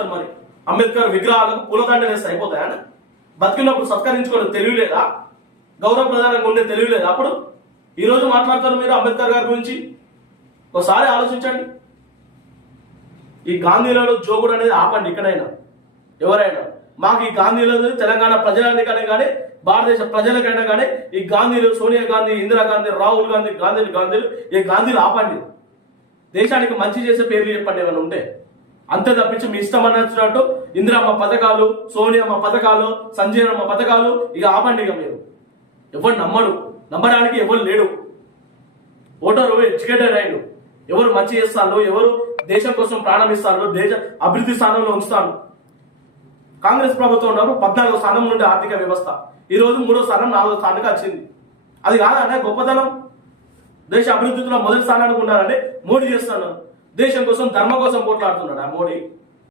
మాట్లాడతారు మరి అంబేద్కర్ విగ్రహాలకు పూలదండ వేస్తే అయిపోతాయా? బతికినప్పుడు సత్కరించుకోవడం తెలియలేదా? గౌరవ ప్రధానంగా ఉండే తెలియలేదా? అప్పుడు ఈ రోజు మాట్లాడతారు మీరు అంబేద్కర్ గారి గురించి. ఒకసారి ఆలోచించండి. ఈ గాంధీలలో జోగుడు అనేది ఆపండి. ఇక్కడైనా ఎవరైనా మాకు ఈ గాంధీలో తెలంగాణ ప్రజలకైనా కానీ భారతదేశ ప్రజలకైనా కానీ ఈ గాంధీలు, సోనియా గాంధీ, ఇందిరాగాంధీ, రాహుల్ గాంధీ, గాంధీలు ఈ గాంధీలు ఆపండి. దేశానికి మంచి చేసే పేర్లు చెప్పండి ఏమైనా ఉంటే. అంతే తప్పించి మీ ఇష్టం అన్నట్టు ఇందిరమ్మ పథకాలు, సోనియమ్మ పథకాలు, సంజయనమ్మ పథకాలు ఇక ఆపండి. ఇక మీరు ఎవరు నమ్మడానికి ఎవరు లేడు. ఓటరు ఎడ్యుకేటెడ్ అయ్యాడు. ఎవరు మంచి చేస్తాను, ఎవరు దేశం కోసం ప్రాణం ఇస్తాను, దేశ అభివృద్ధి స్థానంలో ఉంచుతాను. కాంగ్రెస్ ప్రభుత్వం ఉన్నప్పుడు 14వ స్థానం నుండి ఆర్థిక వ్యవస్థ ఈ రోజు 3వ స్థానం 4వ స్థానానికి వచ్చింది. అది కాదనే గొప్పతనం. దేశ అభివృద్ధిలో మొదటి స్థానానికి ఉండాలంటే మోడీ చేస్తున్నాడు. దేశం కోసం ధర్మం కోసం పోట్లాడుతున్నాడు ఆ మోడీ.